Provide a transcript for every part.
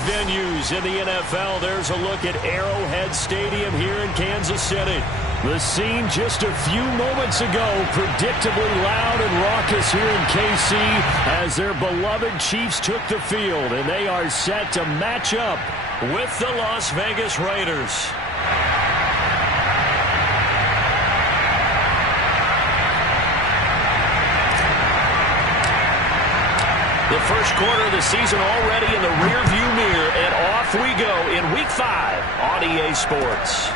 biggest venues in the NFL. There's a look at Arrowhead Stadium here in Kansas City. The scene just a few moments ago, predictably loud and raucous here in KC as their beloved Chiefs took the field, and they are set to match up with the Las Vegas Raiders. The first quarter of the season already in the rearview mirror, and off we go in Week 5 on EA Sports.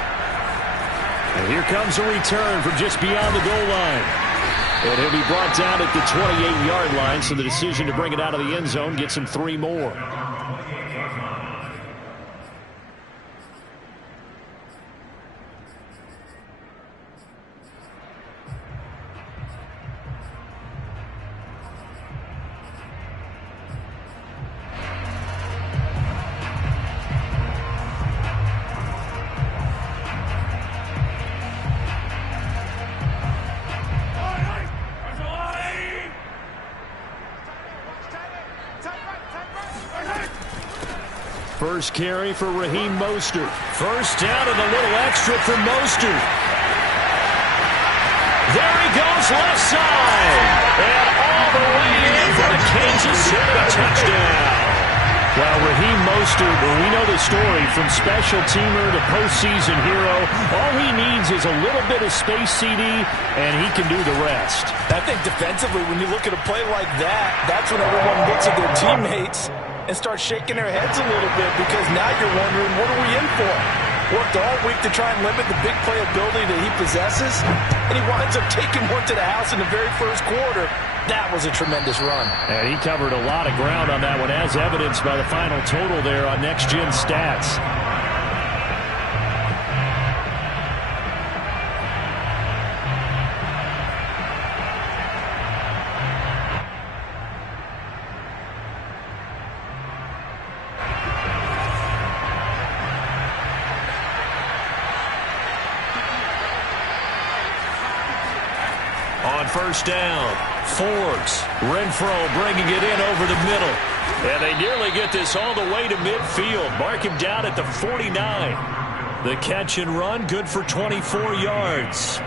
And here comes a return from just beyond the goal line. And he'll be brought down at the 28-yard line, so the decision to bring it out of the end zone gets him 3 more. First carry for Raheem Mostert. First down and a little extra for Mostert. There he goes, left side. And all the way in for the Kansas City touchdown. Well, Raheem Mostert, well, we know the story from special teamer to postseason hero. All he needs is a little bit of space, CD, and he can do the rest. I think defensively, when you look at a play like that, that's when everyone looks at their teammates and start shaking their heads a little bit, because now you're wondering, what are we in for? Worked all week to try and limit the big play ability that he possesses, and he winds up taking one to the house in the very first quarter. That was a tremendous run. And he covered a lot of ground on that one, as evidenced by the final total there on Next Gen Stats. First down, Forbes, Renfro bringing it in over the middle. And they nearly get this all the way to midfield. Mark him down at the 49. The catch and run, good for 24 yards.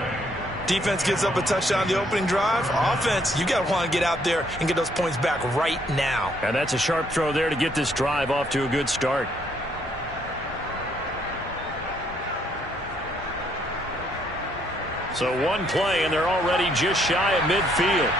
Defense gives up a touchdown the opening drive. Offense, you got to want to get out there and get those points back right now. And that's a sharp throw there to get this drive off to a good start. So one play, and they're already just shy of midfield.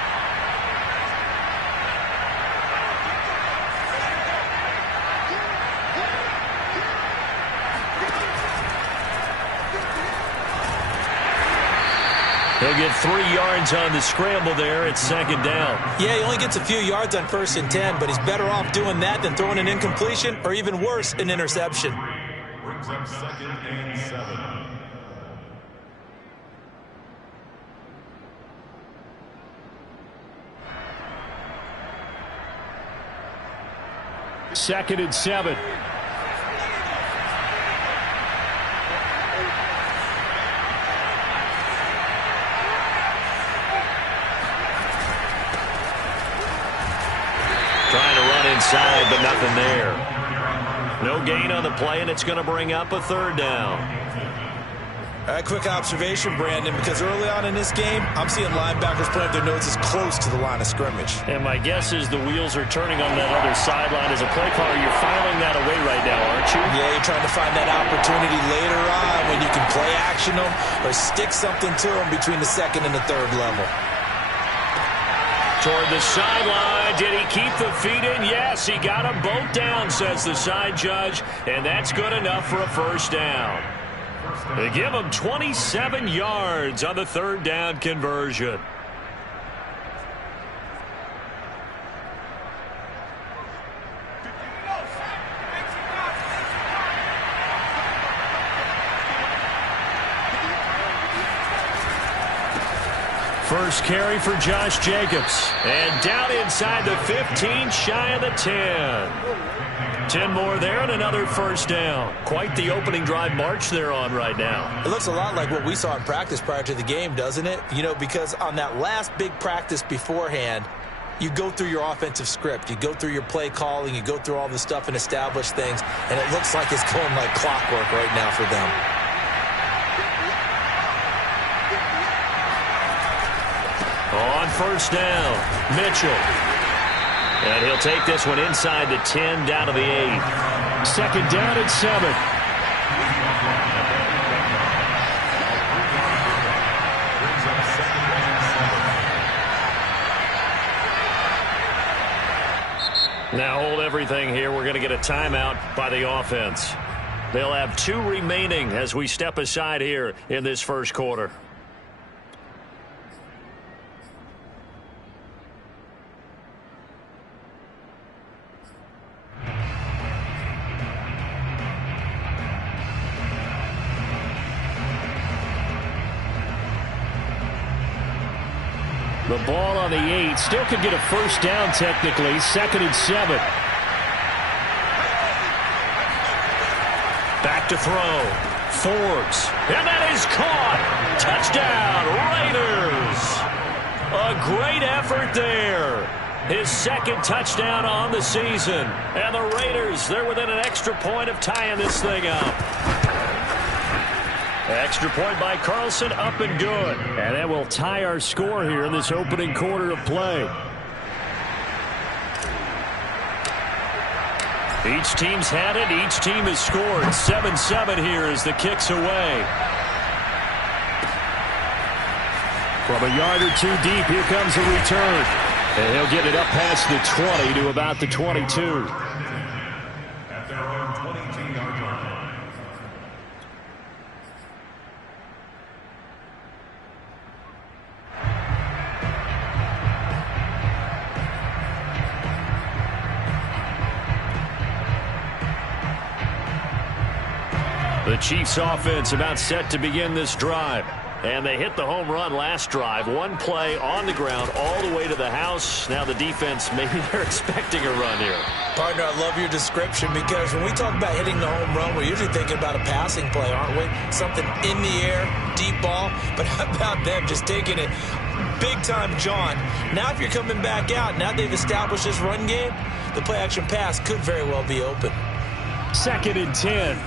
He'll get 3 yards on the scramble there. It's second down. Yeah, he only gets a few yards on 1st and 10, but he's better off doing that than throwing an incompletion, or even worse, an interception. Brings up 2nd and 7. Second and 7. Trying to run inside, but nothing there. No gain on the play, and it's going to bring up a 3rd down. A quick observation, Brandon, because early on in this game, I'm seeing linebackers playing their noses close to the line of scrimmage. And my guess is the wheels are turning on that other sideline. As a play caller, you're filing that away right now, aren't you? Yeah, you're trying to find that opportunity later on when you can play action them or stick something to them between the 2nd and the 3rd level. Toward the sideline. Did he keep the feet in? Yes, he got them both down, says the side judge. And that's good enough for a 1st down. They give him 27 yards on the 3rd down conversion. First carry for Josh Jacobs. And down inside the 15, shy of the 10. 10 more there and another 1st down. Quite the opening drive march they're on right now. It looks a lot like what we saw in practice prior to the game, doesn't it? You know, because on that last big practice beforehand, you go through your offensive script. You go through your play calling. You go through all the stuff and establish things. And it looks like it's going like clockwork right now for them. On first down, Mitchell. And he'll take this one inside the 10, down to the 8. Second down and 7. Now hold everything here. We're going to get a timeout by the offense. They'll have 2 remaining as we step aside here in this first quarter. The ball on the 8. Still could get a first down technically. Second and 7. Back to throw. Forbes. And that is caught. Touchdown, Raiders. A great effort there. His second touchdown on the season. And the Raiders, they're within an extra point of tying this thing up. Extra point by Carlson, up and good. And that will tie our score here in this opening quarter of play. Each team's had it. Each team has scored. 7-7 here as the kick's away. From a yard or 2 deep, here comes a return. And he'll get it up past the 20 to about the 22. At their own 22-yard line. The Chiefs offense about set to begin this drive. And they hit the home run last drive. 1 play on the ground all the way to the house. Now the defense, maybe they're expecting a run here. Partner, I love your description because when we talk about hitting the home run, we're usually thinking about a passing play, aren't we? Something in the air, deep ball. But how about them just taking it big time, John? Now if you're coming back out, now they've established this run game, the play action pass could very well be open. Second and 10.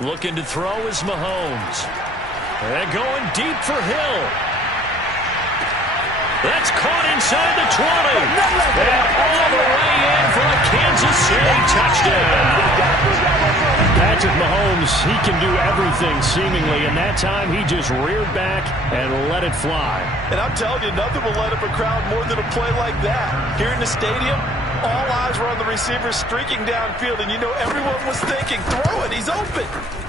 Looking to throw is Mahomes. And going deep for Hill. That's caught inside the 20. And all the way in for a Kansas City touchdown. Patrick Mahomes, he can do everything seemingly. And that time he just reared back and let it fly. And I'm telling you, nothing will let up a crowd more than a play like that. Here in the stadium, all eyes were on the receiver streaking downfield, and you know everyone was thinking, throw it, he's open.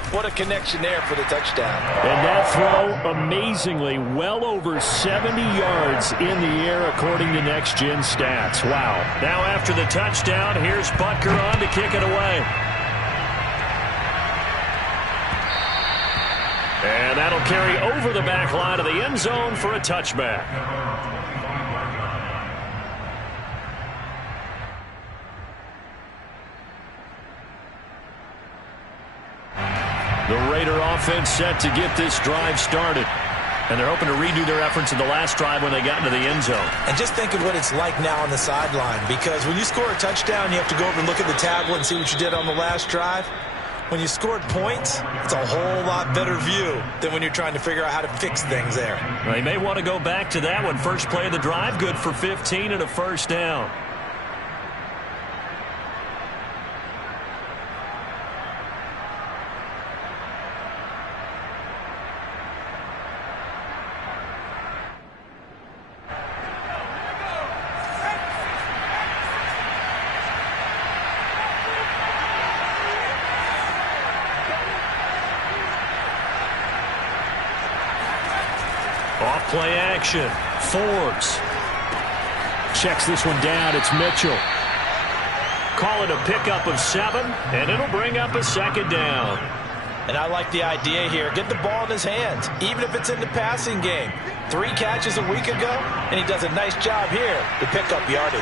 What a connection there for the touchdown. And that throw, amazingly, well over 70 yards in the air, according to Next Gen Stats. Wow. Now after the touchdown, here's Butker on to kick it away. And that'll carry over the back line of the end zone for a touchback. The Raider offense set to get this drive started. And they're hoping to redo their efforts in the last drive when they got into the end zone. And just think of what it's like now on the sideline. Because when you score a touchdown, you have to go over and look at the tablet and see what you did on the last drive. When you scored points, it's a whole lot better view than when you're trying to figure out how to fix things there. Well, they may want to go back to that one. First play of the drive, good for 15 and a first down. Off-play action. Forbes checks this one down. It's Mitchell. Call it a pickup of 7, and it'll bring up a second down. And I like the idea here. Get the ball in his hands, even if it's in the passing game. 3 catches a week ago, and he does a nice job here to pick up yardage.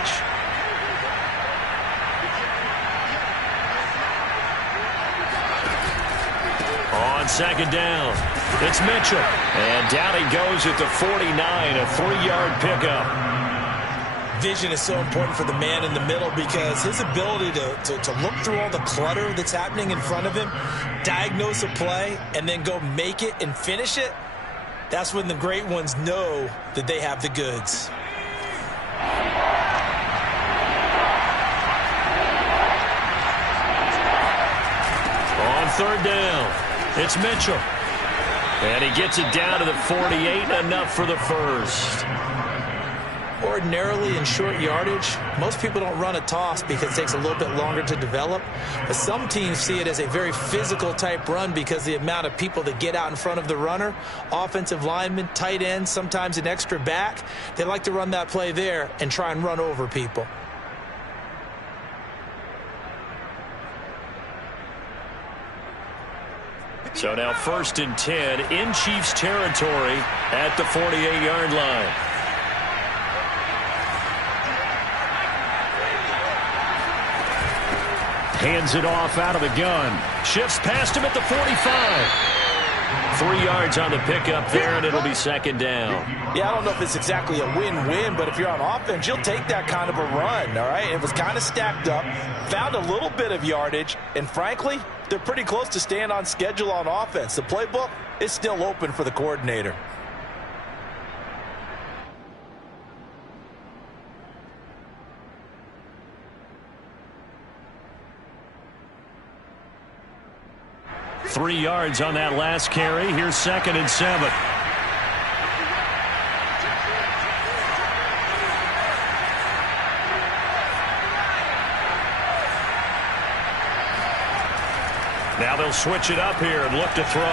On second down, It's Mitchell. And down he goes at the 49, a 3-yard pickup. Vision is so important for the man in the middle because his ability to look through all the clutter that's happening in front of him, diagnose a play, and then go make it and finish it, that's when the great ones know that they have the goods. On third down, it's Mitchell. And he gets it down to the 48, enough for the first. Ordinarily in short yardage, most people don't run a toss because it takes a little bit longer to develop. But some teams see it as a very physical type run because the amount of people that get out in front of the runner, offensive linemen, tight ends, sometimes an extra back, they like to run that play there and try and run over people. So now 1st and 10 in Chiefs territory at the 48-yard line. Hands it off out of the gun. Shifts past him at the 45. 3 yards on the pickup there, and it'll be 2nd down. Yeah, I don't know if it's exactly a win-win, but if you're on offense, you'll take that kind of a run, all right? It was kind of stacked up, found a little bit of yardage, and frankly, they're pretty close to staying on schedule on offense. The playbook is still open for the coordinator. Three yards on that last carry. Here's 2nd and 7. Now they'll switch it up here and look to throw.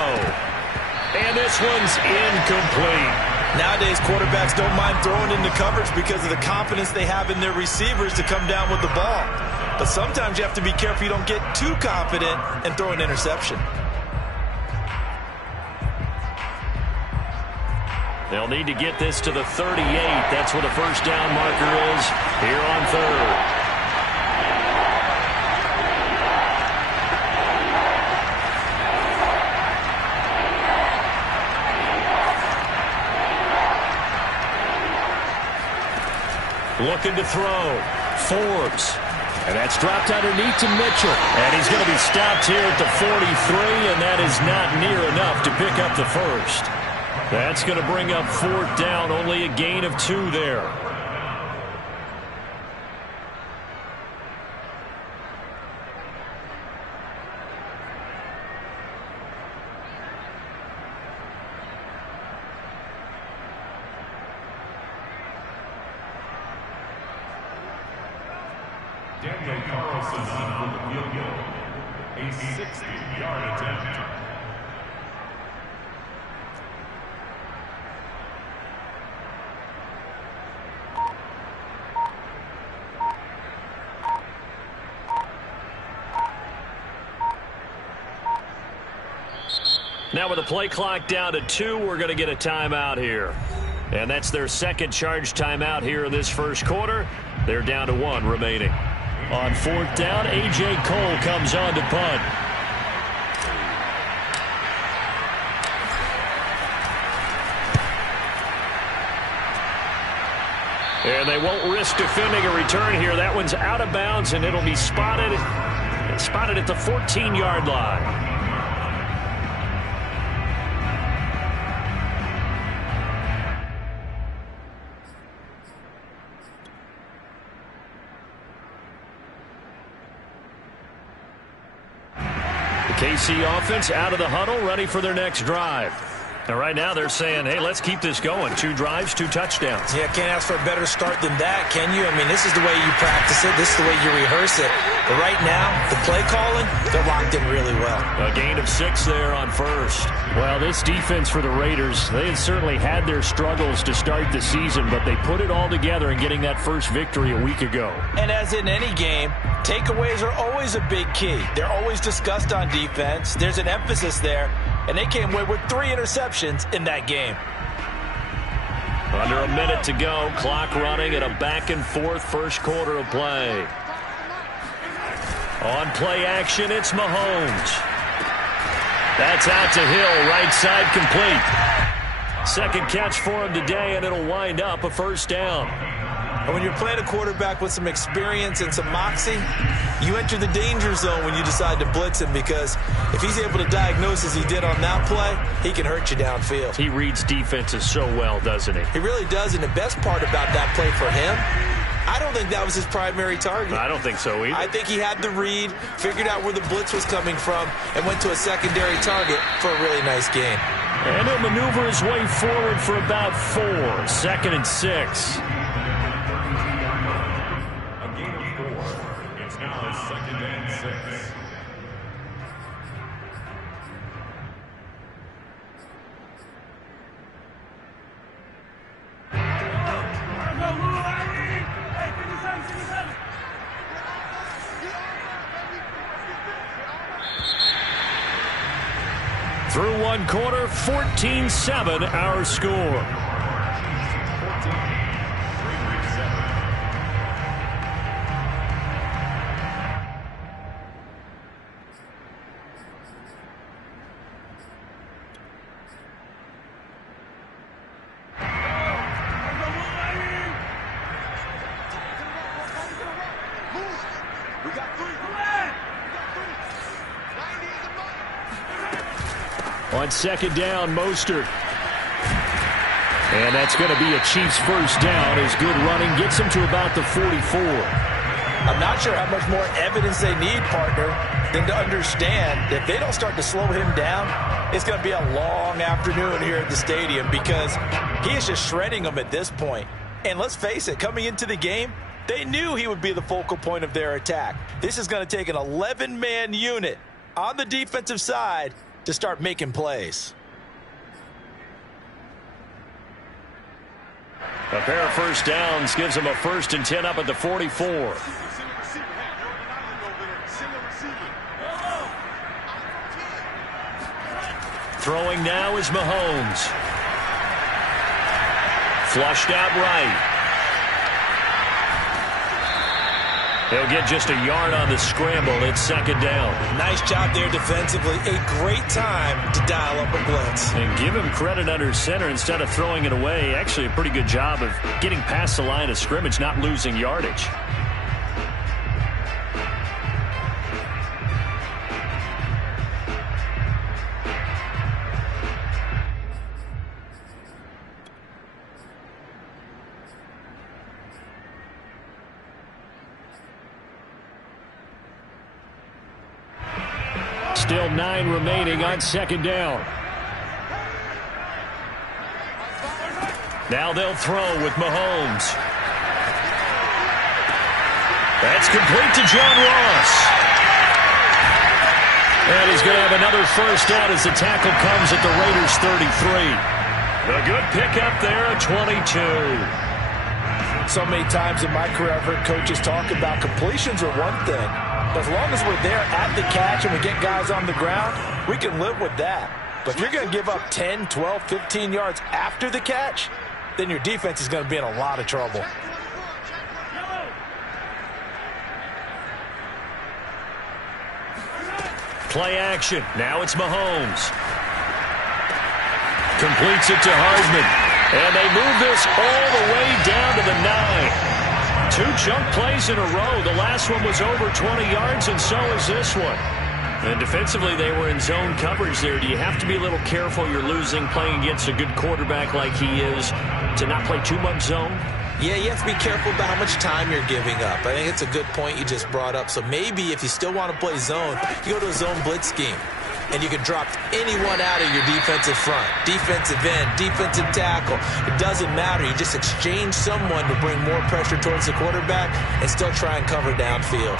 And this one's incomplete. Nowadays, quarterbacks don't mind throwing into coverage because of the confidence they have in their receivers to come down with the ball. But sometimes you have to be careful you don't get too confident and throw an interception. They'll need to get this to the 38. That's where the first down marker is here on 3rd. Looking to throw. Forbes. And that's dropped underneath to Mitchell. And he's going to be stopped here at the 43, and that is not near enough to pick up the first. That's going to bring up 4th down, only a gain of 2 there. Daniel Carlson on the field goal. A 60-yard attempt. Now with the play clock down to 2, we're going to get a timeout here. And that's their 2nd charge timeout here in this first quarter. They're down to 1 remaining. On 4th down, A.J. Cole comes on to punt. And they won't risk defending a return here. That one's out of bounds, and it'll be spotted at the 14-yard line. KC offense out of the huddle, ready for their next drive. And right now they're saying, hey, let's keep this going. 2 drives, 2 touchdowns. Yeah, can't ask for a better start than that, can you? I mean, this is the way you practice it. This is the way you rehearse it. But right now, the play calling, they're locked in really well. A gain of 6 there on first. Well, this defense for the Raiders, they had certainly had their struggles to start the season, but they put it all together in getting that first victory a week ago. And as in any game, takeaways are always a big key. They're always discussed on defense. There's an emphasis there. And they came away with 3 interceptions in that game. Under a minute to go. Clock running at a back-and-forth first quarter of play. On play action, it's Mahomes. That's out to Hill, right side complete. Second catch for him today, and it'll wind up a first down. And when you're playing a quarterback with some experience and some moxie, you enter the danger zone when you decide to blitz him, because if he's able to diagnose as he did on that play, he can hurt you downfield. He reads defenses so well, doesn't he? He really does, and the best part about that play for him, I don't think that was his primary target. I don't think so either. I think he had the read, figured out where the blitz was coming from, and went to a secondary target for a really nice gain. And he'll maneuver his way forward for about 4. 2nd and 6. A gain of 4. It's now a 2nd and 6. Through one quarter, 14-7 our score. On second down, Mostert. And that's going to be a Chiefs first down. His good running gets him to about the 44. I'm not sure how much more evidence they need, partner, than to understand that if they don't start to slow him down, it's going to be a long afternoon here at the stadium, because he is just shredding them at this point. And let's face it, coming into the game, they knew he would be the focal point of their attack. This is going to take an 11-man unit on the defensive side to start making plays. A pair of first downs gives him a 1st and 10 up at the 44. Throwing now is Mahomes. Flushed out right. He'll get just a yard on the scramble. It's second down. Nice job there defensively. A great time to dial up a blitz. And give him credit under center instead of throwing it away. Actually a pretty good job of getting past the line of scrimmage, not losing yardage. Still 9 remaining on second down. Now they'll throw with Mahomes. That's complete to John Ross. And he's going to have another first down as the tackle comes at the Raiders' 33. A good pickup there at 22. So many times in my career, I've heard coaches talk about completions are one thing. But as long as we're there at the catch and we get guys on the ground, we can live with that. But if you're going to give up 10, 12, 15 yards after the catch, then your defense is going to be in a lot of trouble. Play action. Now it's Mahomes. Completes it to Hardman. And they move this all the way down to the 9. 2 chunk plays in a row. The last one was over 20 yards, and so is this one. And defensively, they were in zone coverage there. Do you have to be a little careful? You're losing playing against a good quarterback like he is to not play too much zone? Yeah, you have to be careful about how much time you're giving up. I think it's a good point you just brought up. So maybe if you still want to play zone, you go to a zone blitz scheme. And you can drop anyone out of your defensive front, defensive end, defensive tackle. It doesn't matter. You just exchange someone to bring more pressure towards the quarterback and still try and cover downfield.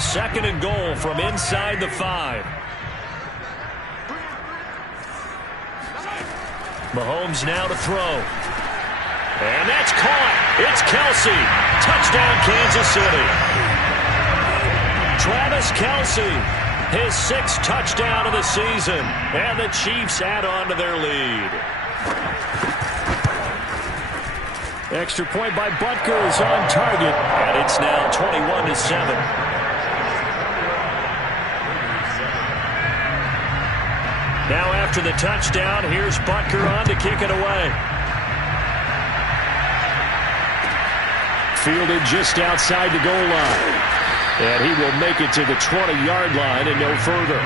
Second and goal from inside the 5. Mahomes now to throw. And that's caught. It's Kelce. Touchdown, Kansas City. Travis Kelce, his 6th touchdown of the season. And the Chiefs add on to their lead. Extra point by Butker is on target, and it's now 21-7. Now after the touchdown, here's Butker on to kick it away. Fielded just outside the goal line. And he will make it to the 20-yard line and no further.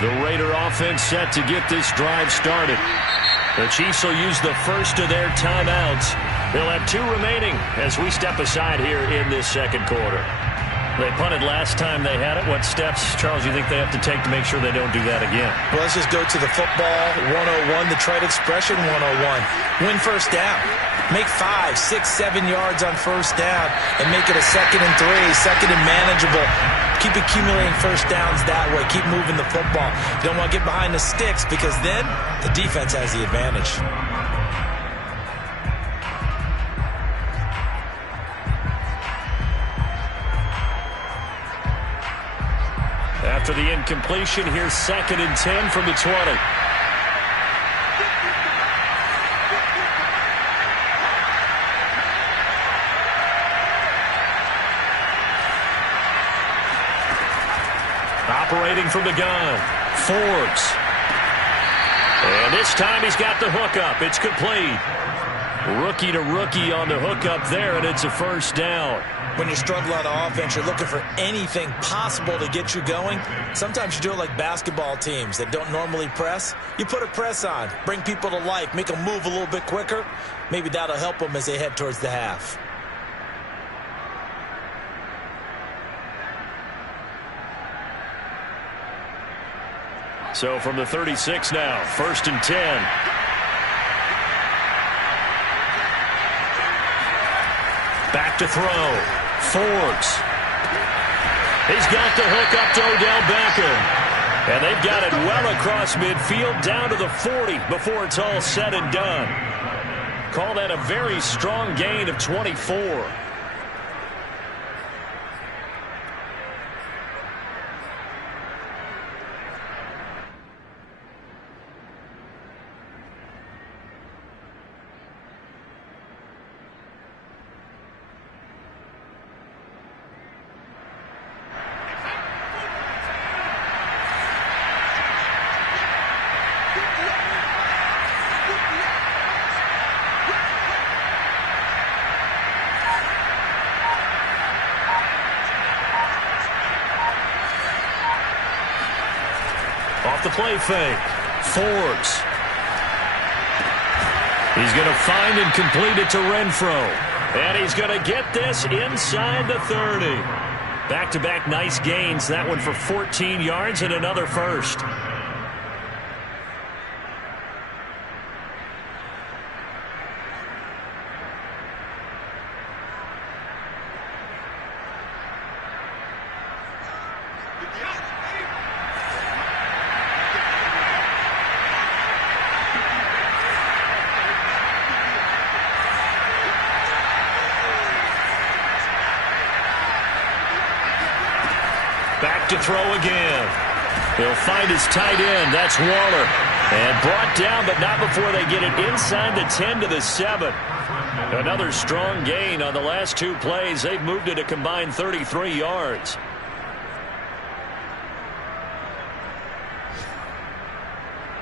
The Raider offense set to get this drive started. The Chiefs will use the first of their timeouts. They'll have 2 remaining as we step aside here in this second quarter. They punted last time they had it. What steps, Charles, you think they have to take to make sure they don't do that again? Well, let's just go to the football 101, the trade expression 101. Win first down. Make 5, 6, 7 yards on first down and make it a 2nd and 3, 2nd and manageable. Keep accumulating first downs that way. Keep moving the football. You don't want to get behind the sticks because then the defense has the advantage. After the incompletion, here's 2nd and 10 from the 20. Operating from the gun, Forbes. And this time he's got the hookup. It's complete. Rookie to rookie on the hookup there, and it's a first down. When you struggle on offense, you're looking for anything possible to get you going. Sometimes you do it like basketball teams that don't normally press. You put a press on, bring people to life, make them move a little bit quicker. Maybe that'll help them as they head towards the half. So from the 36 now, 1st and 10. Back to throw. Forbes. He's got the hook up to Odell Beckham. And they've got it well across midfield down to the 40 before it's all said and done. Call that a very strong gain of 24. Off the play fake. Forbes. He's going to find and complete it to Renfro. And he's going to get this inside the 30. Back-to-back nice gains. That one for 14 yards and another first. Back to throw again. He'll find his tight end. That's Waller. And brought down, but not before they get it inside the 10 to the 7. Another strong gain on the last 2 plays. They've moved it a combined 33 yards.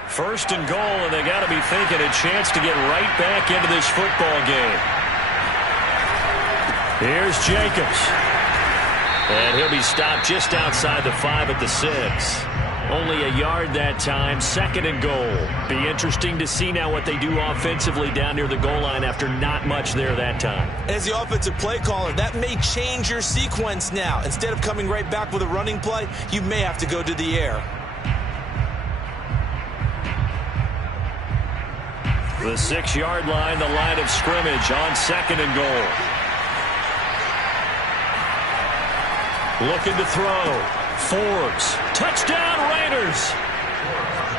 First and goal, and they got to be thinking a chance to get right back into this football game. Here's Jacobs. And he'll be stopped just outside the 5 at the 6. Only a yard that time, 2nd and goal. Be interesting to see now what they do offensively down near the goal line after not much there that time. As the offensive play caller, that may change your sequence now. Instead of coming right back with a running play, you may have to go to the air. The 6-yard line, the line of scrimmage on 2nd and goal. Looking to throw. Forbes. Touchdown Raiders.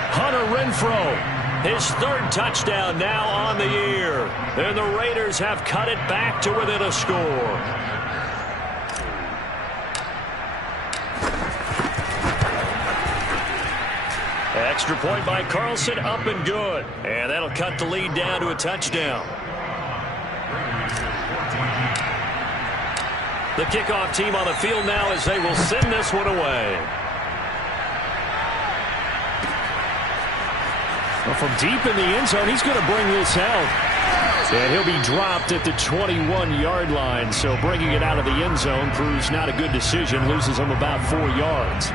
Hunter Renfro His third touchdown now on the year. And the Raiders have cut it back to within a score. Extra point by Carlson, up and good. And that'll cut the lead down to a touchdown. The kickoff team on the field now as they will send this one away. Well, from deep in the end zone, he's going to bring this out. And he'll be dropped at the 21-yard line. So bringing it out of the end zone proves not a good decision. Loses him about 4 yards.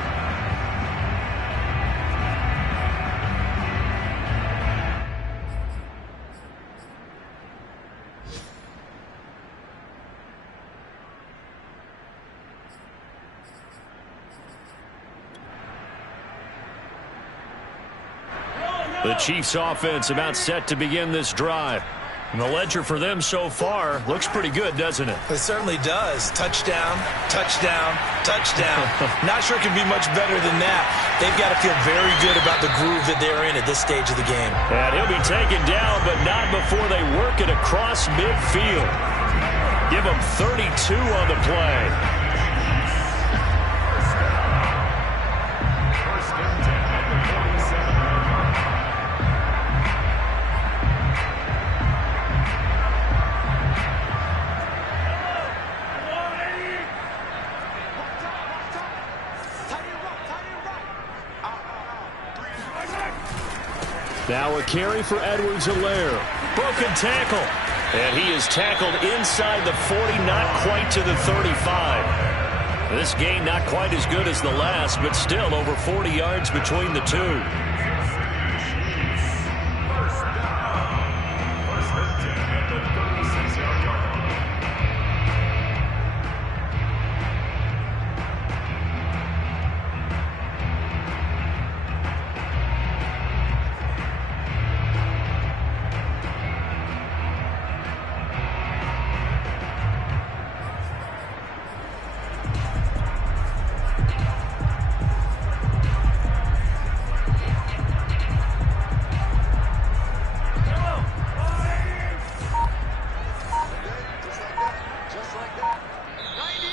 The Chiefs offense about set to begin this drive. And the ledger for them so far looks pretty good, doesn't it? It certainly does. Touchdown, touchdown, touchdown. Not sure it can be much better than that. They've got to feel very good about the groove that they're in at this stage of the game. And he'll be taken down, but not before they work it across midfield. Give him 32 on the play. Now a carry for Edwards-Helaire. Broken tackle. And he is tackled inside the 40, not quite to the 35. This gain not quite as good as the last, but still over 40 yards between the two.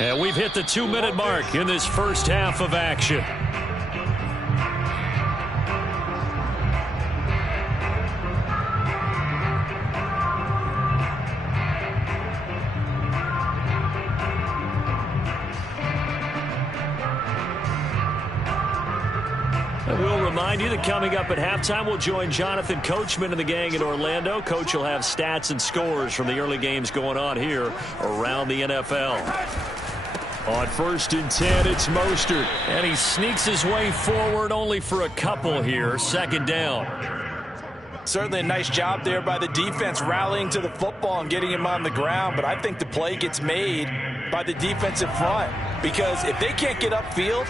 And we've hit the 2-minute mark in this first half of action. And we'll remind you that coming up at halftime, we'll join Jonathan Coachman and the gang in Orlando. Coach will have stats and scores from the early games going on here around the NFL. On 1st and 10, it's Mostert. And he sneaks his way forward only for a couple here. 2nd down. Certainly a nice job there by the defense rallying to the football and getting him on the ground. But I think the play gets made by the defensive front. Because if they can't get upfield,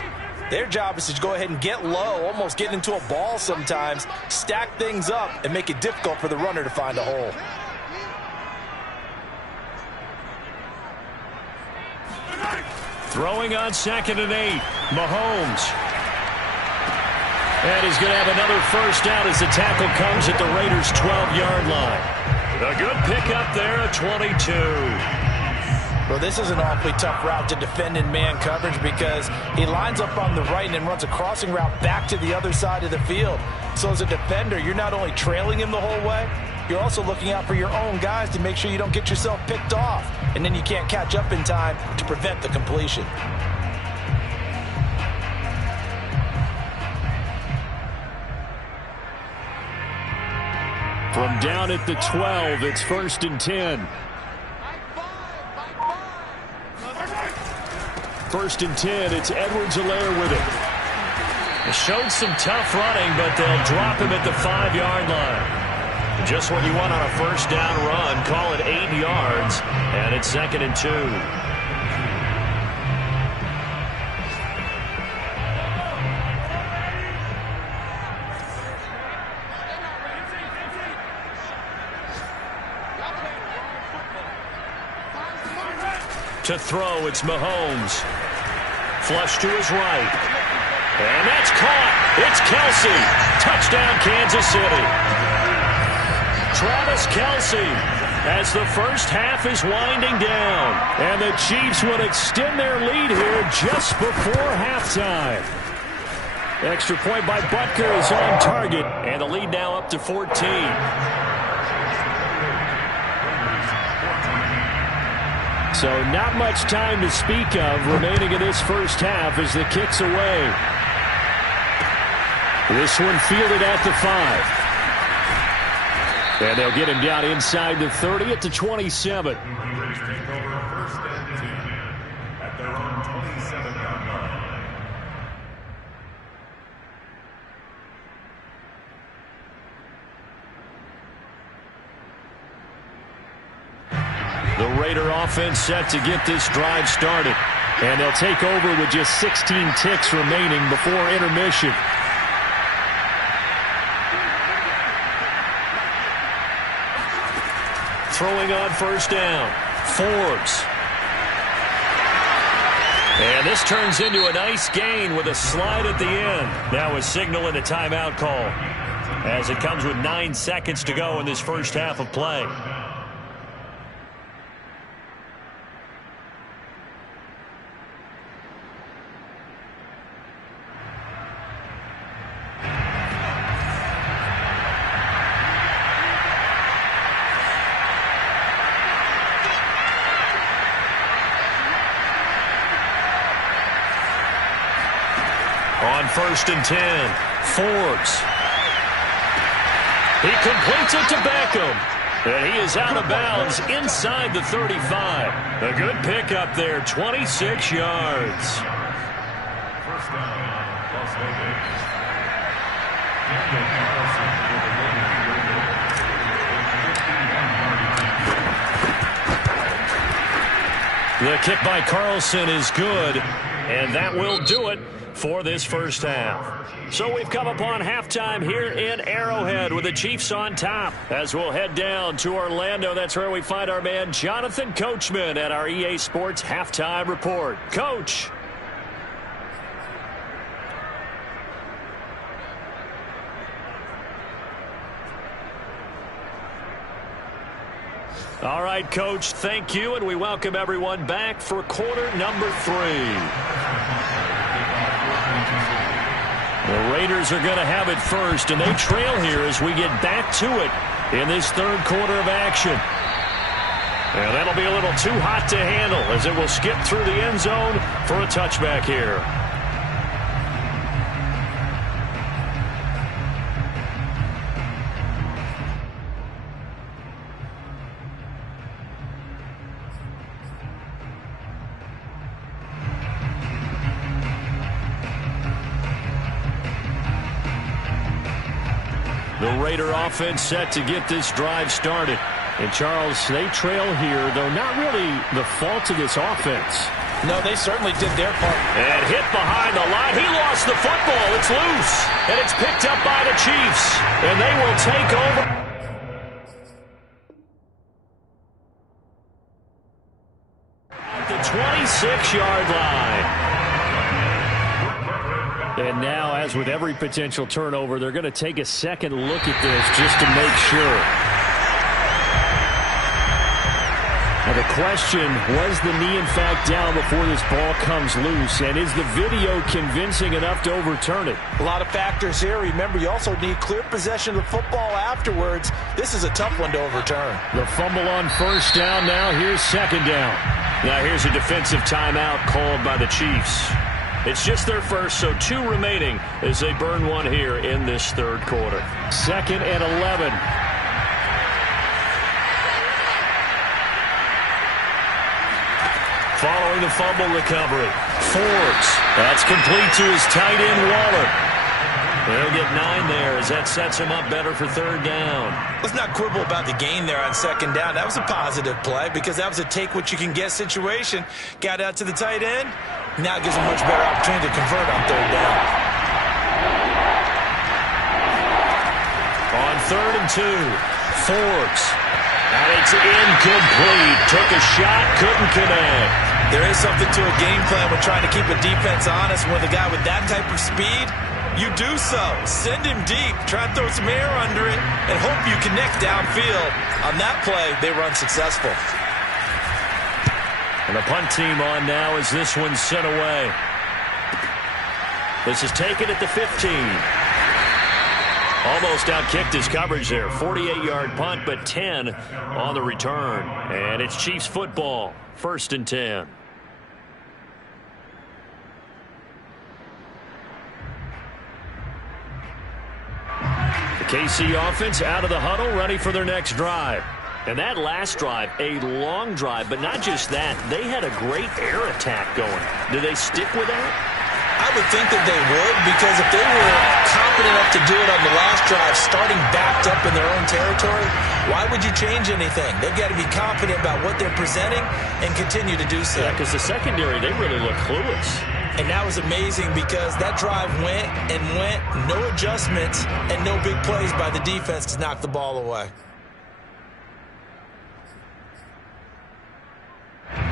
their job is to go ahead and get low, almost get into a ball sometimes, stack things up, and make it difficult for the runner to find a hole. Throwing on 2nd and 8, Mahomes. And he's going to have another first down as the tackle comes at the Raiders' 12-yard line. A good pickup there at 22. Well, this is an awfully tough route to defend in man coverage because he lines up on the right and then runs a crossing route back to the other side of the field. So as a defender, you're not only trailing him the whole way, you're also looking out for your own guys to make sure you don't get yourself picked off. And then you can't catch up in time to prevent the completion. From down at the 12, it's 1st and 10. 1st and 10, it's Edwards-Helaire with it. It showed some tough running, but they'll drop him at the 5-yard line. Just what you want on a first down run. Call it 8 yards, and it's 2nd and 2. To throw, it's Mahomes. Flush to his right. And that's caught. It's Kelsey. Touchdown, Kansas City. Travis Kelce, as the first half is winding down. And the Chiefs would extend their lead here just before halftime. Extra point by Butker is on target, and the lead now up to 14. So not much time to speak of remaining in this first half as the kick's away. This one fielded at the 5. And they'll get him down inside the 30 at the 27. The Raider offense set to get this drive started. And they'll take over with just 16 ticks remaining before intermission. Throwing on first down, Forbes. And this turns into a nice gain with a slide at the end. Now a signal and a timeout call as it comes with 9 seconds to go in this first half of play. On 1st and 10, Forbes. He completes it to Beckham. And he is out of bounds inside the 35. A good pickup there, 26 yards. First down, Las Vegas. The kick by Carlson is good, and that will do it for this first half. So we've come upon halftime here in Arrowhead with the Chiefs on top. As we'll head down to Orlando, that's where we find our man Jonathan Coachman at our EA Sports Halftime Report. Coach. All right, Coach, thank you, and we welcome everyone back for quarter number 3. The Raiders are going to have it first, and they trail here as we get back to it in this third quarter of action. And that'll be a little too hot to handle as it will skip through the end zone for a touchback here. The Raider offense set to get this drive started. And, Charles, they trail here, though not really the fault of this offense. No, they certainly did their part. And hit behind the line. He lost the football. It's loose. And it's picked up by the Chiefs. And they will take over. At the 26-yard line. And now, as with every potential turnover, they're going to take a second look at this just to make sure. Now the question, was the knee in fact down before this ball comes loose? And is the video convincing enough to overturn it? A lot of factors here. Remember, you also need clear possession of the football afterwards. This is a tough one to overturn. The fumble on first down now. Here's second down. Now here's a defensive timeout called by the Chiefs. It's just their first, so 2 remaining as they burn one here in this third quarter. 2nd and 11. Following the fumble recovery, Forbes. That's complete to his tight end, Waller. They'll get 9 there as that sets him up better for third down. Let's not quibble about the gain there on second down. That was a positive play because that was a take-what-you-can-get situation. Got out to the tight end. Now it gives a much better opportunity to convert on third down. On 3rd and 2, Forbes. And it's incomplete. Took a shot, couldn't connect. There is something to a game plan with trying to keep a defense honest with a guy with that type of speed. You do so. Send him deep. Try to throw some air under it and hope you connect downfield. On that play, they run successful. And the punt team on now as this one's sent away. This is taken at the 15. Almost outkicked his coverage there. 48-yard punt, but 10 on the return. And it's Chiefs football. 1st and 10. The KC offense out of the huddle, ready for their next drive. And that last drive, a long drive, but not just that. They had a great air attack going. Do they stick with that? I would think that they would, because if they were confident enough to do it on the last drive, starting backed up in their own territory, why would you change anything? They've got to be confident about what they're presenting and continue to do so. Yeah, because the secondary, they really look clueless. And that was amazing because that drive went and went, no adjustments, and no big plays by the defense to knock the ball away.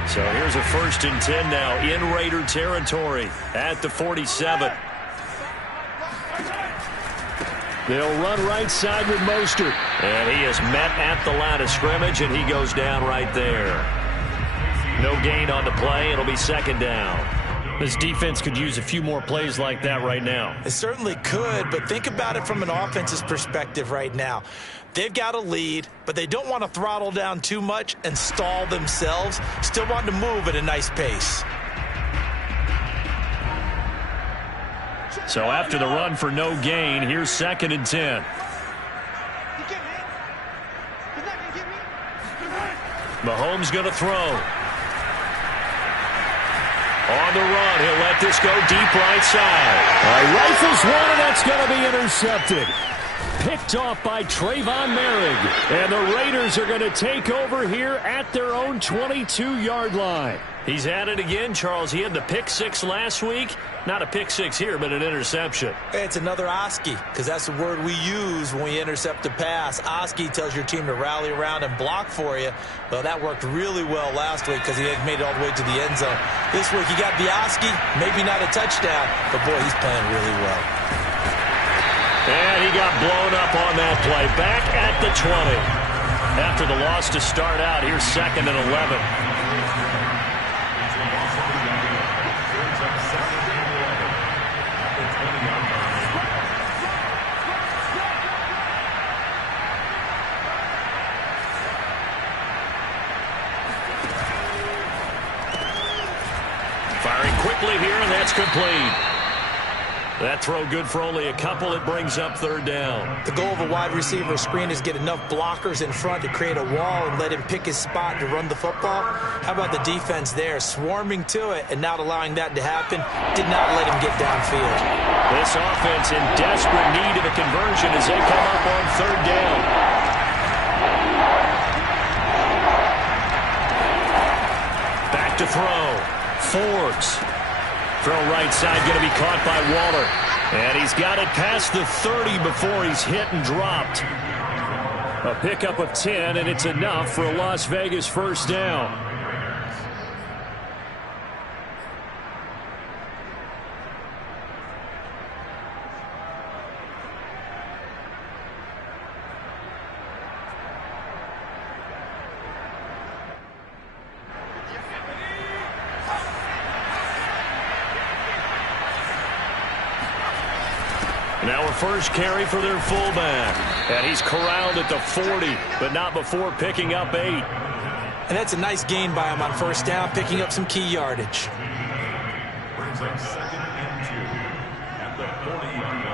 So here's a 1st and 10 now in Raider territory at the 47. They'll run right side with Mostert. And he is met at the line of scrimmage, and he goes down right there. No gain on the play. It'll be 2nd down. This defense could use a few more plays like that right now. It certainly could, but think about it from an offense's perspective right now. They've got a lead, but they don't want to throttle down too much and stall themselves. Still want to move at a nice pace. So after the run for no gain, here's 2nd and 10. Mahomes going to throw. On the run, he'll let this go deep right side. Rifles one, and that's going to be intercepted. Picked off by Trayvon Merrick. And the Raiders are going to take over here at their own 22-yard line. He's at it again, Charles. He had the pick 6 last week. Not a pick 6 here, but an interception. It's another Oski, because that's the word we use when we intercept a pass. Oski tells your team to rally around and block for you. Well, that worked really well last week because he had made it all the way to the end zone. This week he got the Oski, maybe not a touchdown, but boy, he's playing really well. And he got blown up on that play. Back at the 20. After the loss to start out, here's 2nd and 11. Firing quickly here, and that's complete. That throw good for only a couple. It brings up 3rd down. The goal of a wide receiver screen is get enough blockers in front to create a wall and let him pick his spot to run the football. How about the defense there, swarming to it and not allowing that to happen? Did not let him get downfield. This offense in desperate need of a conversion as they come up on 3rd down. Back to throw. Forbes. Throw right side going to be caught by Waller. And he's got it past the 30 before he's hit and dropped. A pickup of 10, and it's enough for a Las Vegas 1st down. Now a first carry for their fullback. And he's corralled at the 40, but not before picking up 8. And that's a nice gain by him on 1st down, picking up some key yardage. Brings up 2nd and 2 at the 40-yard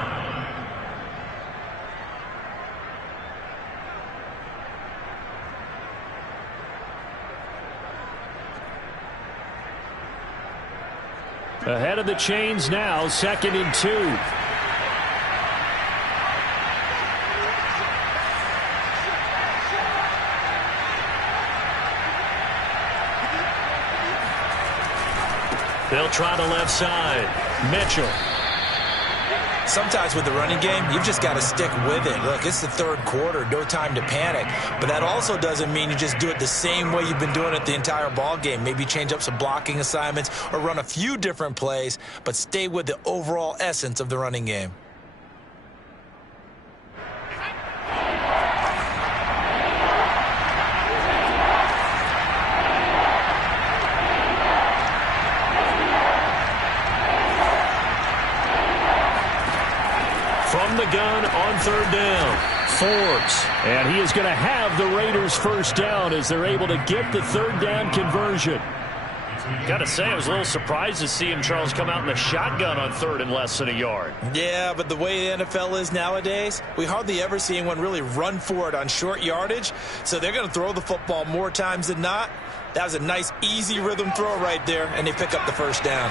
line. Ahead of the chains now, 2nd and 2. They'll try the left side. Mitchell. sometimes with the running game, you've just got to stick with it. Look, it's the third quarter, no time to panic. But that also doesn't mean you just do it the same way you've been doing it the entire ball game. Maybe change up some blocking assignments or run a few different plays, but stay with the overall essence of the running game. From the gun on third down, Forbes. And he is going to have the Raiders first down as they're able to get the third down conversion. Got to say, I was a little surprised to see him, Charles, come out in the shotgun on third and less than a yard. Yeah, but the way the NFL is nowadays, we hardly ever see anyone really run for it on short yardage. So they're going to throw the football more times than not. That was a nice, easy rhythm throw right there, and they pick up the first down.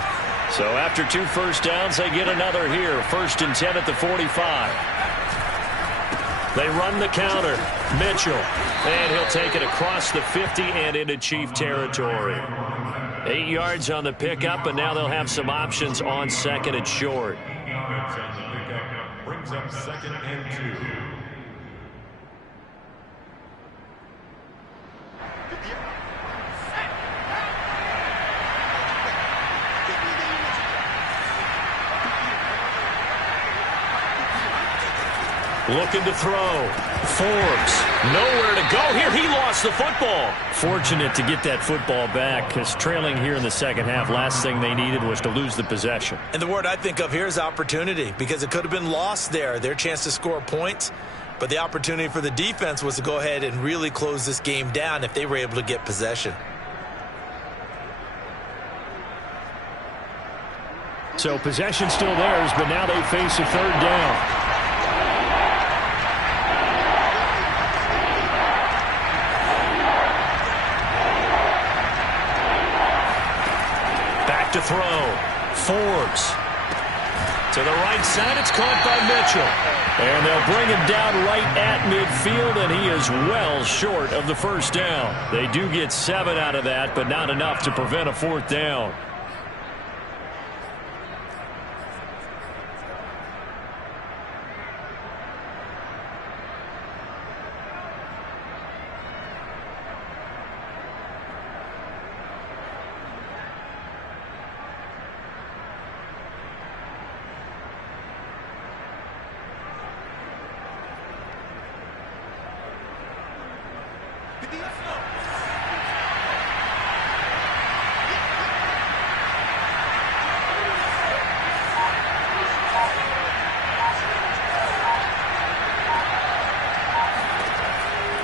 So after 2 first downs, they get another here. 1st and 10 at the 45. They run the counter. Mitchell. And he'll take it across the 50 and into Chief territory. 8 yards on the pickup, and now they'll have some options on second and short. Brings up 2nd and 2. Looking to throw. Forbes. Nowhere to go here. He lost the football. Fortunate to get that football back, because trailing here in the second half, last thing they needed was to lose the possession. And the word I think of here is opportunity, because it could have been lost there. Their chance to score points. But the opportunity for the defense was to go ahead and really close this game down if they were able to get possession. So possession still theirs, but now they face a third down. To throw. Forbes. To the right side, it's caught by Mitchell. And they'll bring him down right at midfield, and he is well short of the first down. They do get 7 out of that, but not enough to prevent a fourth down.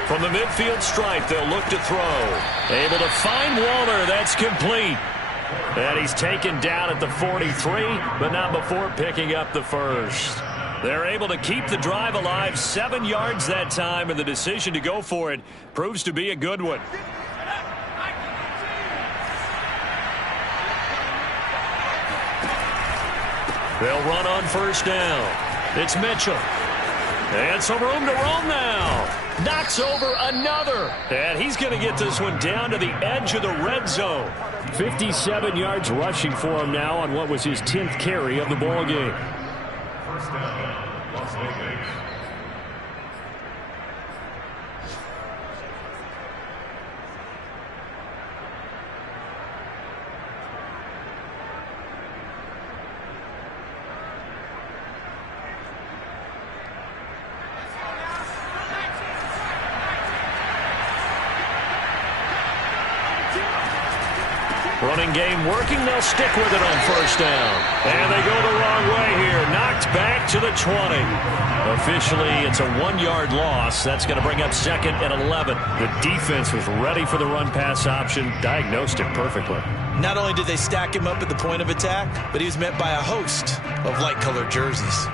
From the midfield stripe, they'll look to throw. Able to find Waller. That's complete. And he's taken down at the 43, but not before picking up the first. They're able to keep the drive alive. 7 yards that time, and the decision to go for it proves to be a good one. They'll run on first down. It's Mitchell. And some room to roam now. Knocks over another. And he's going to get this one down to the edge of the red zone. 57 yards rushing for him now on what was his 10th carry of the ball game. First down, Las Vegas. Running game working. They'll stick with it on first down. And they go the wrong way here. Knocked back to the 20. Officially, it's a 1-yard loss. That's going to bring up 2nd and 11. The defense was ready for the run-pass option. Diagnosed it perfectly. Not only did they stack him up at the point of attack, but he was met by a host of light-colored jerseys.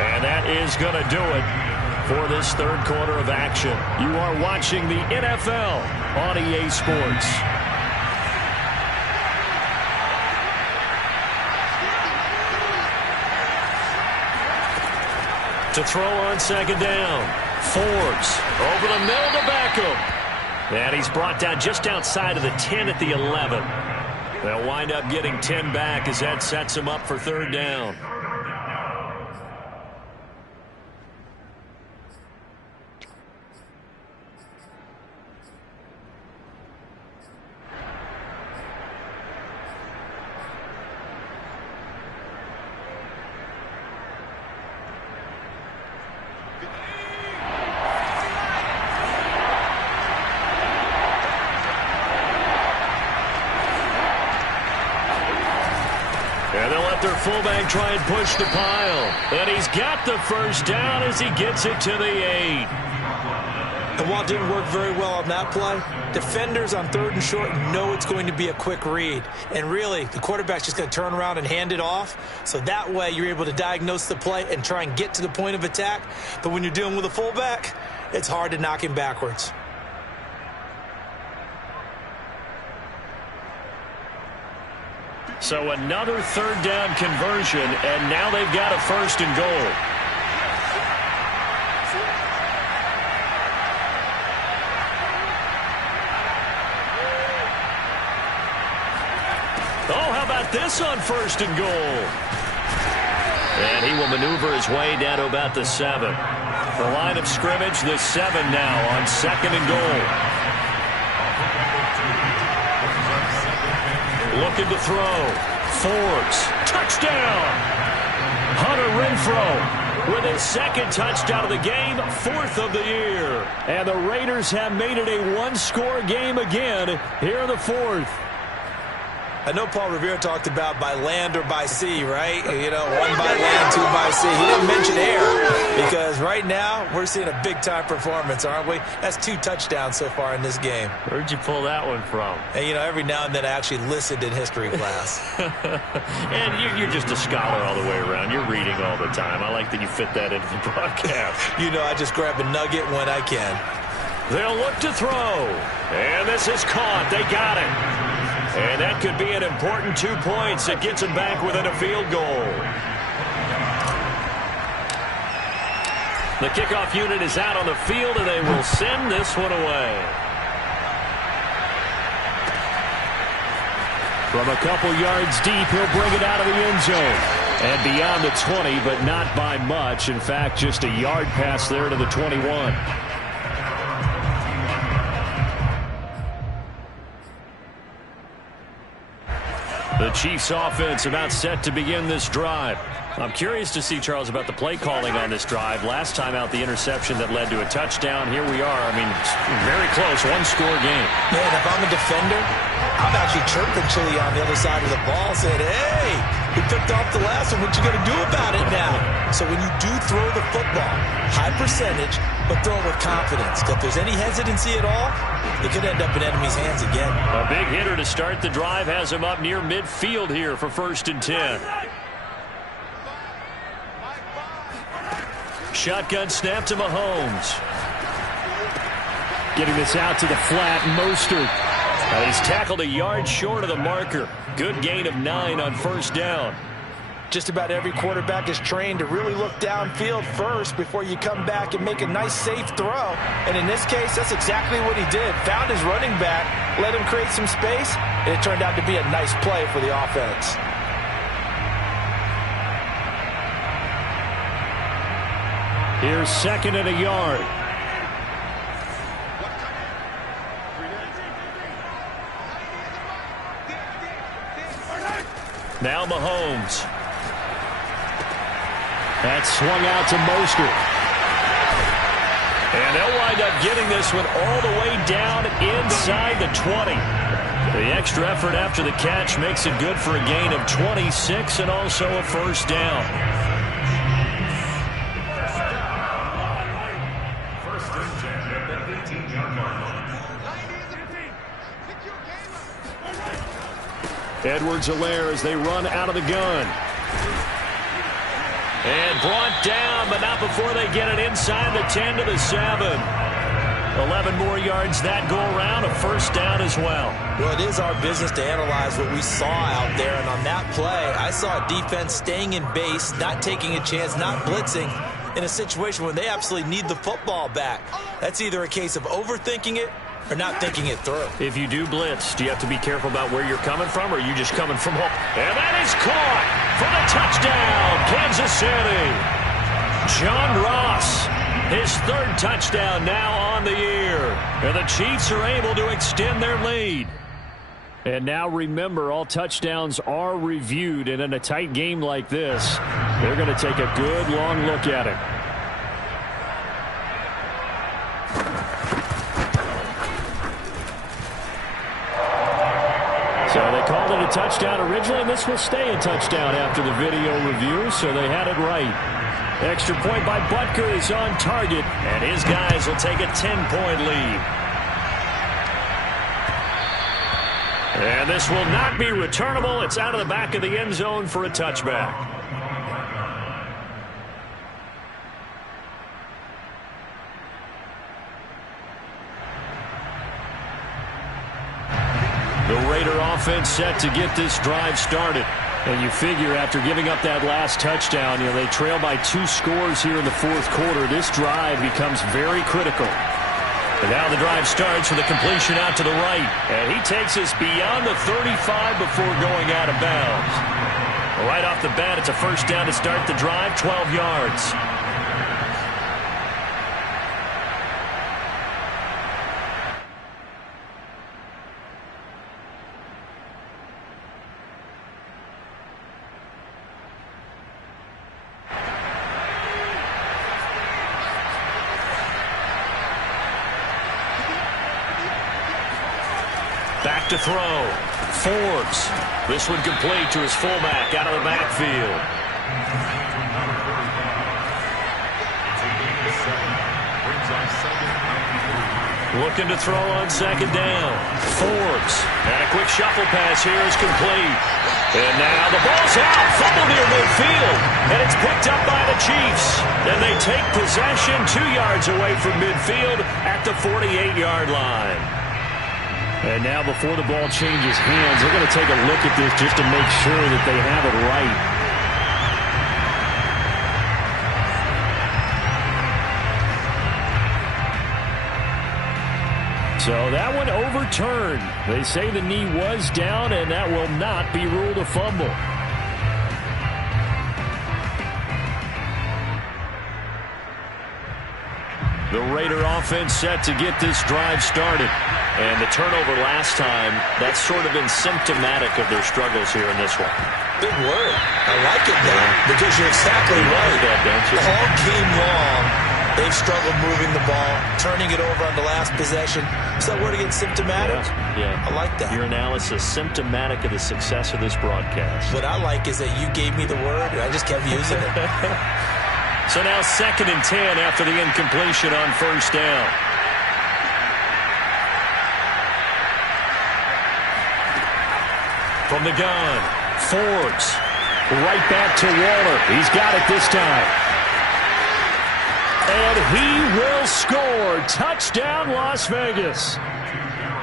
And that is going to do it for this third quarter of action. You are watching the NFL on EA Sports. To To throw on second down. Forbes over the middle to Beckham. And he's brought down just outside of the 10 at the 11. They'll wind up getting 10 back as that sets him up for third down. And they'll let their fullback try and push the pile. And he's got the first down as he gets it to the 8. And while it didn't work very well on that play, defenders on 3rd and short know it's going to be a quick read. And really, the quarterback's just going to turn around and hand it off. So that way, you're able to diagnose the play and try and get to the point of attack. But when you're dealing with a fullback, it's hard to knock him backwards. So another third down conversion, and now they've got a first and goal. Oh, how about this on first and goal? And he will maneuver his way down to about the 7. The line of scrimmage, the 7 now on second and goal. Looking to throw. Forbes. Touchdown! Hunter Renfrow with his second touchdown of the game, 4th of the year. And the Raiders have made it a one-score game again here in the 4th. I know Paul Revere talked about by land or by sea, right? You know, 1 by land, 2 by sea. He didn't mention air because right now we're seeing a big-time performance, aren't we? That's 2 touchdowns so far in this game. Where'd you pull that one from? And, you know, every now and then I actually listened in history class. And you're just a scholar all the way around. You're reading all the time. I like that you fit that into the broadcast. You know, I just grab a nugget when I can. They'll look to throw. And this is caught. They got it. And that could be an important 2 points that gets them back within a field goal. The kickoff unit is out on the field, and they will send this one away. From a couple yards deep, he'll bring it out of the end zone. And beyond the 20, but not by much. In fact, just a yard pass there to the 21. The Chiefs offense about set to begin this drive. I'm curious to see, Charles, about the play calling on this drive. Last time out, the interception that led to a touchdown. Here we are. I mean, very close, one-score game. Man, if I'm a defender, I'm actually chirping Chili on the other side of the ball, saying, hey, we picked off the last one. What you going to do about it now? So when you do throw the football, high percentage, but throw it with confidence. If there's any hesitancy at all, it could end up in enemy's hands again. A big hitter to start the drive has him up near midfield here for 1st and 10. Shotgun snap to Mahomes. Getting this out to the flat, Mostert. He's tackled a yard short of the marker. Good gain of 9 on 1st down. Just about every quarterback is trained to really look downfield first before you come back and make a nice, safe throw. And in this case, that's exactly what he did. Found his running back, let him create some space, and it turned out to be a nice play for the offense. Here's 2nd and a yard. Now Mahomes. That's swung out to Mostert. And they'll wind up getting this one all the way down inside the 20. The extra effort after the catch makes it good for a gain of 26 and also a 1st down. Edwards-Helaire as they run out of the gun. And brought down, but not before they get it inside the 10 to the 7. 11 more yards that go around, a 1st down as well. Well, it is our business to analyze what we saw out there, and on that play, I saw a defense staying in base, not taking a chance, not blitzing, in a situation when they absolutely need the football back. That's either a case of overthinking it or not thinking it through. If you do blitz, do you have to be careful about where you're coming from, or are you just coming from home? And that is caught for the touchdown, Kansas City. John Ross, his third touchdown now on the year. And the Chiefs are able to extend their lead. And now remember, all touchdowns are reviewed, and in a tight game like this, they're going to take a good long look at it. So they called it a touchdown originally, and this will stay a touchdown after the video review, so they had it right. Extra point by Butker is on target, and his guys will take a 10-point lead. And this will not be returnable. It's out of the back of the end zone for a touchback. The Raider offense set to get this drive started. And you figure after giving up that last touchdown, they trail by 2 scores here in the fourth quarter. This drive becomes very critical. And now the drive starts with a completion out to the right. And he takes us beyond the 35 before going out of bounds. Right off the bat, it's a first down to start the drive, 12 yards. Back to throw. Forbes. This one complete to his fullback out of the backfield. Looking to throw on second down. Forbes. And a quick shuffle pass here is complete. And now the ball's out. Fumble near midfield. And it's picked up by the Chiefs. And they take possession 2 yards away from midfield at the 48-yard line. And now before the ball changes hands, they're going to take a look at this just to make sure that they have it right. So that one overturned. They say the knee was down, and that will not be ruled a fumble. The Raider offense set to get this drive started. And the turnover last time, that's sort of been symptomatic of their struggles here in this one. Big word. I like it now because you're exactly right. That, don't you? All game long, they've struggled moving the ball, turning it over on the last possession. Is that word again, symptomatic? Yeah. I like that. Your analysis, symptomatic of the success of this broadcast. What I like is that you gave me the word, and I just kept using it. So now 2nd and 10 after the incompletion on first down. From the gun, Forbes. Right back to Waller. He's got it this time. And he will score. Touchdown, Las Vegas.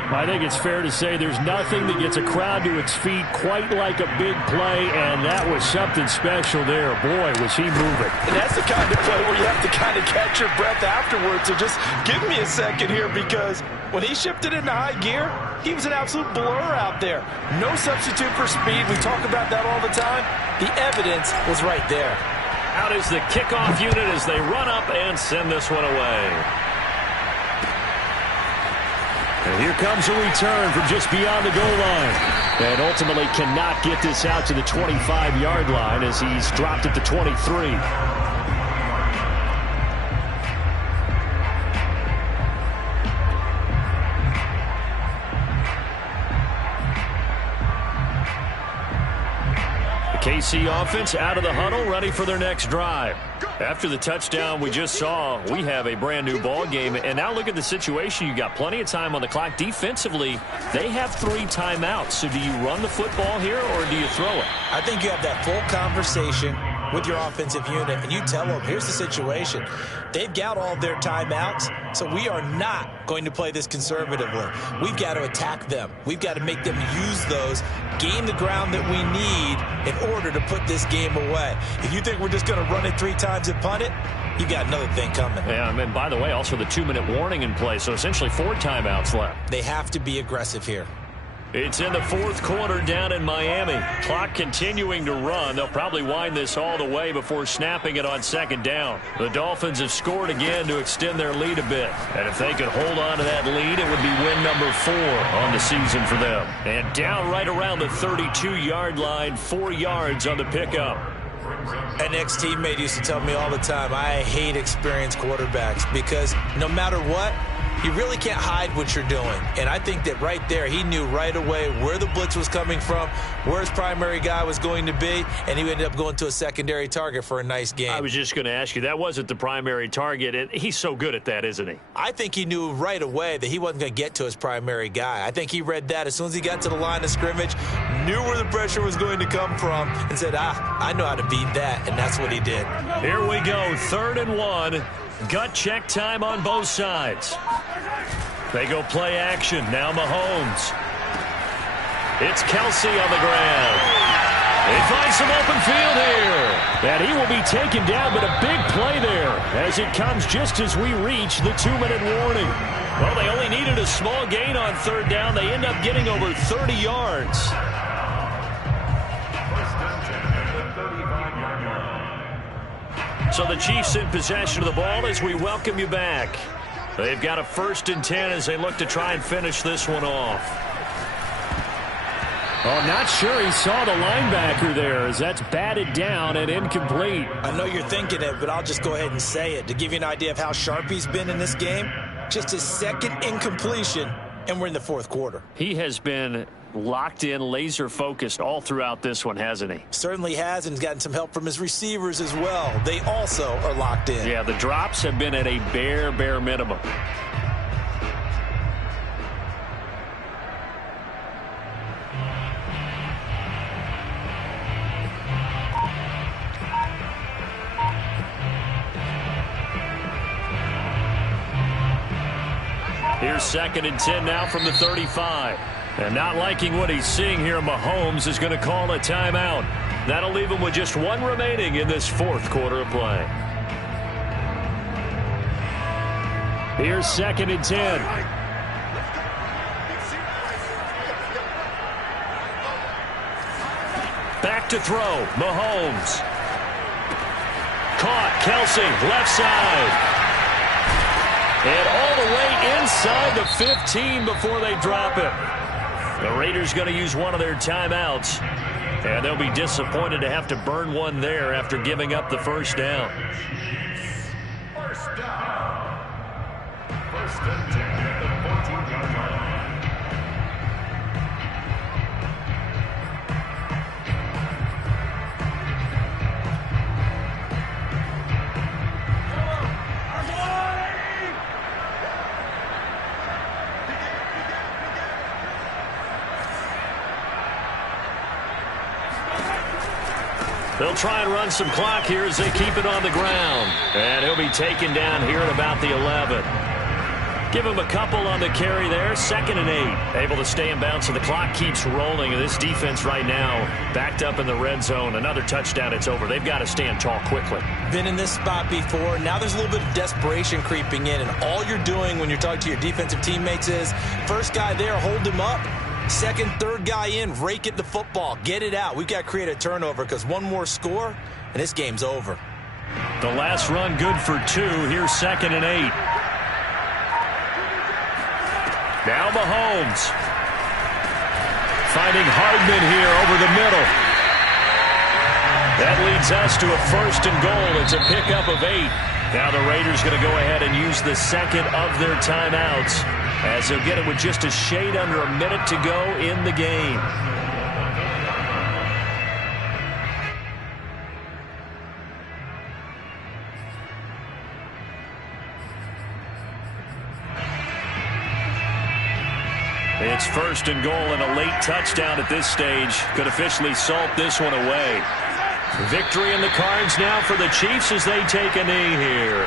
I think it's fair to say there's nothing that gets a crowd to its feet quite like a big play, and that was something special there. Boy, was he moving. And that's the kind of play where you have to kind of catch your breath afterwards. So just give me a second here, because when he shifted into high gear, he was an absolute blur out there. No substitute for speed. We talk about that all the time. The evidence was right there. Out is the kickoff unit as they run up and send this one away. And here comes a return from just beyond the goal line. And ultimately cannot get this out to the 25-yard line as he's dropped at the 23. KC offense out of the huddle, ready for their next drive. After the touchdown we just saw, we have a brand new ball game. And now look at the situation. You got plenty of time on the clock. Defensively, they have 3 timeouts. So do you run the football here or do you throw it? I think you have that full conversation with your offensive unit, and you tell them, here's the situation. They've got all their timeouts, so we are not going to play this conservatively. We've got to attack them. We've got to make them use those, gain the ground that we need in order to put this game away. If you think we're just going to run it 3 times and punt it, you got another thing coming. Yeah, and by the way, also the 2-minute warning in play, so essentially 4 timeouts left. They have to be aggressive here. It's in the fourth quarter down in Miami. Clock continuing to run. They'll probably wind this all the way before snapping it on second down. The Dolphins have scored again to extend their lead a bit. And if they could hold on to that lead, it would be win number 4 on the season for them. And down right around the 32-yard line, 4 yards on the pickup. An ex-teammate used to tell me all the time, I hate experienced quarterbacks because no matter what, you really can't hide what you're doing. And I think that right there, he knew right away where the blitz was coming from, where his primary guy was going to be, and he ended up going to a secondary target for a nice game. I was just going to ask you, that wasn't the primary target, and he's so good at that, isn't he? I think he knew right away that he wasn't going to get to his primary guy. I think he read that as soon as he got to the line of scrimmage, knew where the pressure was going to come from, and said, I know how to beat that, and that's what he did. Here we go, 3rd and 1. Gut check time on both sides. They go play action. Now Mahomes. It's Kelsey on the ground. They find some open field here. And he will be taken down, but a big play there as it comes just as we reach the 2-minute warning. Well, they only needed a small gain on 3rd down. They end up getting over 30 yards. So the Chiefs in possession of the ball as we welcome you back. They've got a 1st and 10 as they look to try and finish this one off. Oh, not sure he saw the linebacker there as that's batted down and incomplete. I know you're thinking it, but I'll just go ahead and say it. To give you an idea of how sharp he's been in this game, just his 2nd incompletion, and we're in the 4th quarter. He has been locked in, laser focused all throughout this one, hasn't he? Certainly has, and he's gotten some help from his receivers as well. They also are locked in. Yeah, the drops have been at a bare minimum. Here's 2nd and 10 now from the 35. And not liking what he's seeing here, Mahomes is going to call a timeout. That'll leave him with just 1 remaining in this 4th quarter of play. Here's 2nd and 10. Back to throw, Mahomes. Caught, Kelsey, left side. And all the way inside the 15 before they drop it. The Raiders going to use one of their timeouts. And they'll be disappointed to have to burn one there after giving up the 1st down. 1st down. 1st and 10 at the 14-yard line. They'll try and run some clock here as they keep it on the ground. And he'll be taken down here at about the 11. Give him a couple on the carry there. 2nd and 8. Able to stay in bounds, so the clock keeps rolling. And this defense right now backed up in the red zone. Another touchdown, it's over. They've got to stand tall quickly. Been in this spot before. Now there's a little bit of desperation creeping in. And all you're doing when you're talking to your defensive teammates is, first guy there, hold him up. 2nd, 3rd guy in, rake at the football. Get it out. We've got to create a turnover because one more score, and this game's over. The last run good for 2. Here's 2nd and 8. Now Mahomes. Finding Hardman here over the middle. That leads us to a 1st and goal. It's a pickup of 8. Now the Raiders going to go ahead and use the 2nd of their timeouts, as they'll get it with just a shade under a minute to go in the game. It's 1st and goal, and a late touchdown at this stage could officially salt this one away. Victory in the cards now for the Chiefs as they take a knee here.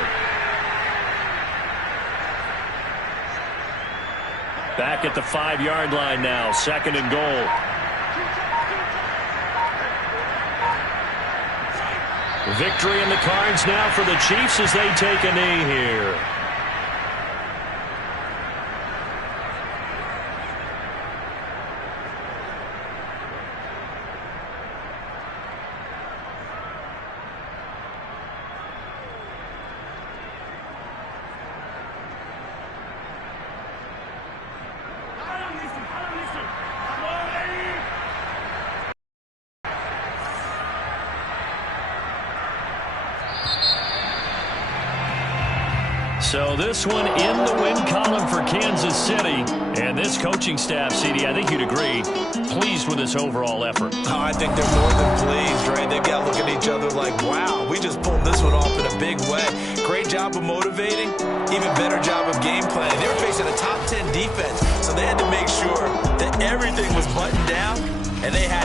Back at the 5-yard line now, 2nd and goal. Victory in the cards now for the Chiefs as they take a knee here. So this one in the win column for Kansas City. And this coaching staff, CD, I think you'd agree, pleased with this overall effort. Oh, I think they're more than pleased, right? They've got to look at each other like, wow, we just pulled this one off in a big way. Great job of motivating, even better job of game planning. They were facing a top 10 defense, so they had to make sure that everything was buttoned down, and they had